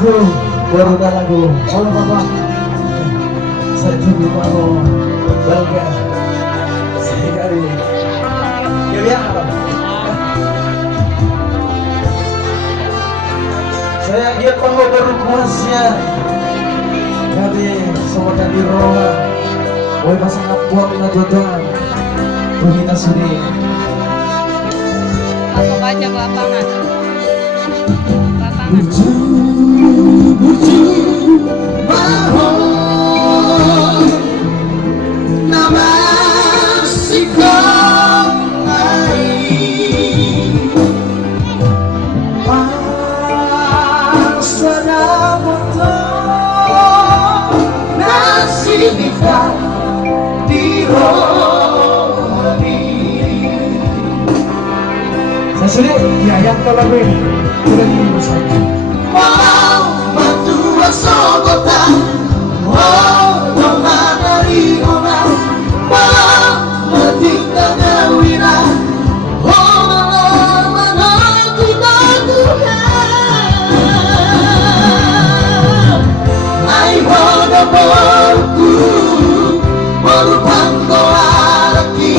aku baru dah lagu. Oh bapak, saya tunggu mau bangga sekali. Ya lihat apa? Saya dia mau berpuasnya. Kali semua tadi roh. Boy pasang apuang na jodohan. Puhita suri. Apa baca lapangan? Lapangan. Buju mahon nama sikong ai pasana moto nasibika dironi. Saya sudah ya yang kalau ini sudah diurusan. Mau matua sogota, oh domana rigona, mau matinda nawira, oh mana kunakuha. Ay hoda borku, borupang doaraki,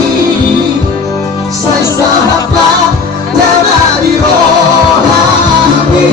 say sahapa dari rohani.